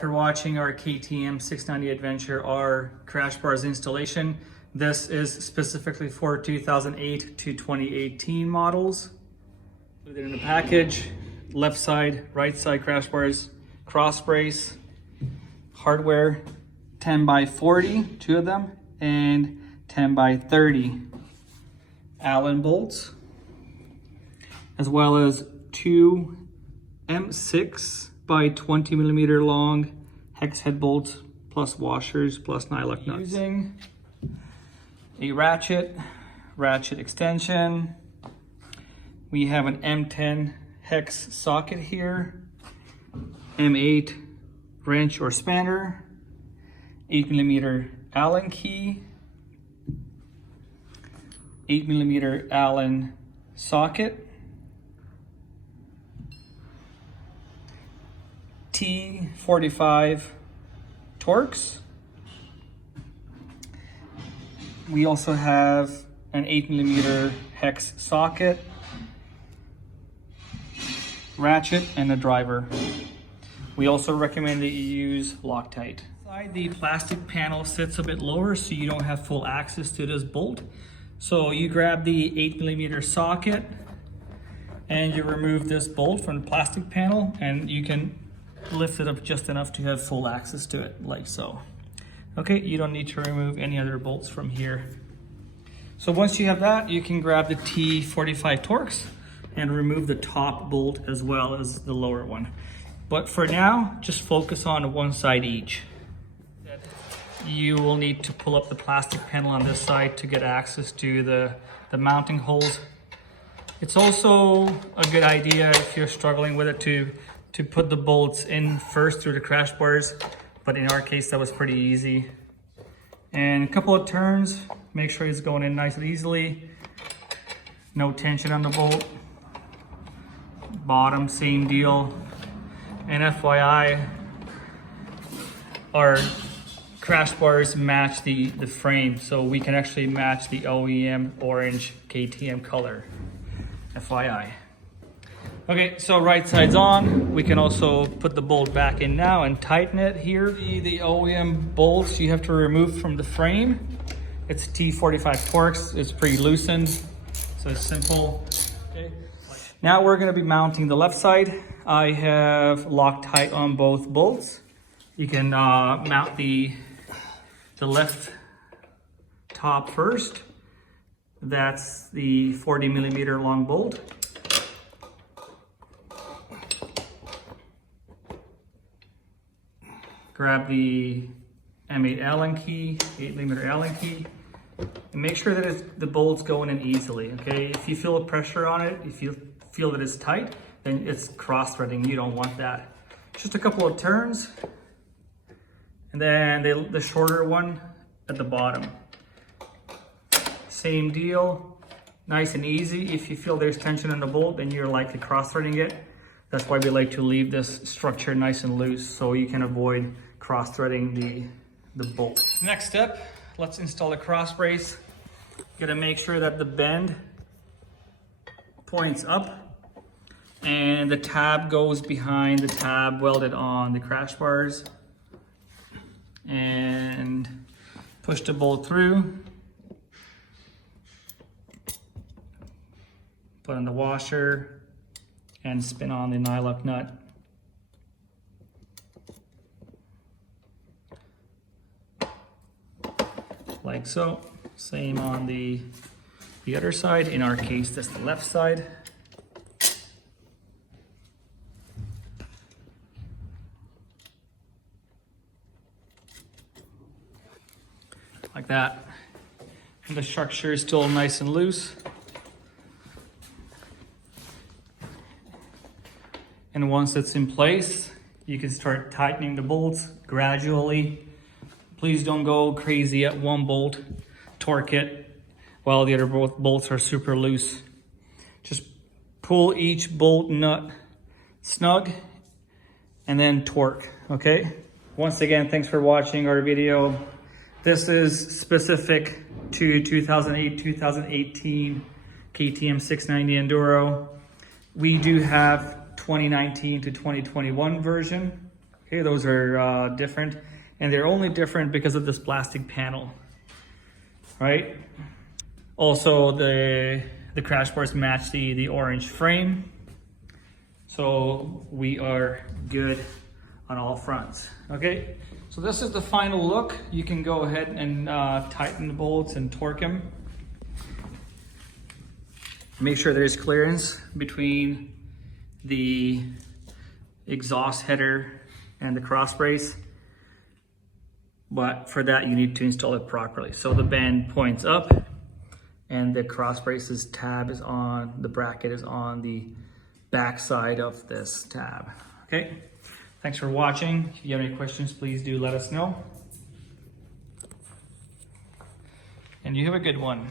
for watching our KTM 690 Adventure R crash bars installation. This is specifically for 2008 to 2018 models. Included in the package, left side, right side crash bars, cross brace, hardware, 10 by 40, two of them, and 10 by 30 Allen bolts, as well as two M6 by 20 millimeter long hex head bolts, plus washers, plus nylock nuts. Using a ratchet extension. We have an M10 hex socket here, M8 wrench or spanner, 8 millimeter Allen key, 8 millimeter Allen socket, T45 Torx. We also have an 8 millimeter hex socket, ratchet, and a driver. We also recommend that you use Loctite. The plastic panel sits a bit lower so you don't have full access to this bolt. So you grab the 8 millimeter socket and you remove this bolt from the plastic panel, and you can lift it up just enough to have full access to it, like so. Okay, you don't need to remove any other bolts from here. So once you have that, you can grab the T45 Torx and remove the top bolt as well as the lower one. But for now, just focus on one side each. You will need to pull up the plastic panel on this side to get access to the mounting holes. It's also a good idea if you're struggling with it to put the bolts in first through the crash bars, but in our case that was pretty easy. And a couple of turns, make sure it's going in nice and easily. No tension on the bolt. Bottom, same deal. And FYI, our crash bars match the frame, so we can actually match the OEM orange KTM color. FYI. Okay, so right side's on. We can also put the bolt back in now and tighten it here. The OEM bolts you have to remove from the frame. It's T45 Torx. It's pretty loosened, so it's simple. Okay. Now we're going to be mounting the left side. I have Loctite on both bolts. You can mount the left top first. That's the 40 millimeter long bolt. Grab the M8 Allen key, 8 millimeter Allen key, and make sure that the bolt's going in easily, okay? If you feel a pressure on it, if you feel that it's tight, then it's cross-threading. You don't want that. Just a couple of turns, and then the shorter one at the bottom. Same deal, nice and easy. If you feel there's tension in the bolt, then you're likely cross-threading it. That's why we like to leave this structure nice and loose so you can avoid cross-threading the bolt. Next step, let's install the cross brace. Gotta make sure that the bend points up and the tab goes behind the tab welded on the crash bars. And push the bolt through. Put on the washer and spin on the nylock nut. Like so. Same on the other side. In our case, that's the left side. Like that. And the structure is still nice and loose. And once it's in place, you can start tightening the bolts gradually. Please don't go crazy at one bolt. Torque it while the other bolts are super loose. Just pull each bolt nut snug and then torque, okay? Once again, thanks for watching our video. This is specific to 2008-2018 KTM 690 Enduro. We do have 2019 to 2021 version. Okay, those are different, and they're only different because of this plastic panel, right? Also, the crash bars match the orange frame, so we are good on all fronts. Okay, so this is the final look. You can go ahead and tighten the bolts and torque them. Make sure there's clearance between the exhaust header and the cross brace, but for that you need to install it properly. So the band points up and the cross brace's tab is on, the bracket is on the back side of this tab. Okay, thanks for watching. If you have any questions, please do let us know. And you have a good one.